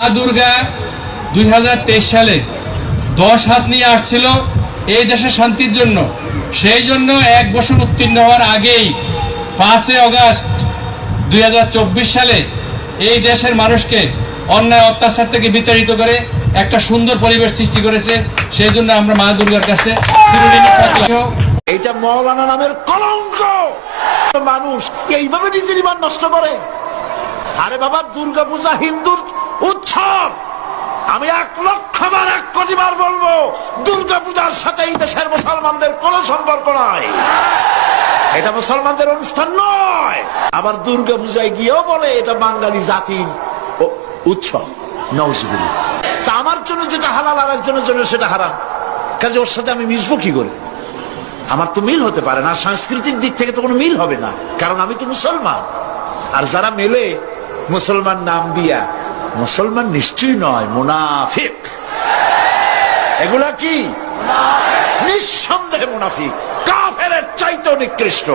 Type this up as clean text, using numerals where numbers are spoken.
মা দুর্গা 2023 সালে 10 হাত নিয়ে আসছিল এই দেশের শান্তির জন্য। সেই জন্য 1 বছর উত্তীর্ণ হওয়ার আগেই 5 আগস্ট 2024 সালে এই দেশের মানুষকে অন্যায় অত্যাচার থেকে বিতাড়িত করে একটা সুন্দর পরিবেশ সৃষ্টি করেছে। সেই জন্য আমরা মা দুর্গার কাছে এটা মৌলানা নামের কলঙ্ক। মানুষ এইভাবে নিজের ইমান নষ্ট করে। আরে বাবা, দুর্গা পূজা হিন্দুর উৎসব। আমি 1 লক্ষ বার 1 কোটি বার বলবো, দুর্গা পূজার সাথে এই দেশের মুসলমানদের কোনো সম্পর্ক নাই। এটা মুসলমানদের অনুষ্ঠান নয়। আবার দুর্গা পূজায় গিয়েও বলে এটা বাঙালি জাতির উৎসব। নাউজুবিল্লাহ। আমার জন্য যেটা হালাল আর একজনের জন্য সেটা হারাম, কাজে ওর সাথে আমি মিশবো কি করে? আমার তো মিল হতে পারে না, সাংস্কৃতিক দিক থেকে তো কোনো মিল হবে না, কারণ আমি তো মুসলমান। আর যারা মেলে মুসলমান নাম দিয়া, মুসলমান নিশ্চয়ই নয়, মুনাফিক। এগুলা কি? নিঃসন্দেহে মুনাফিক, কাফেরের চাইতেও নিকৃষ্ট।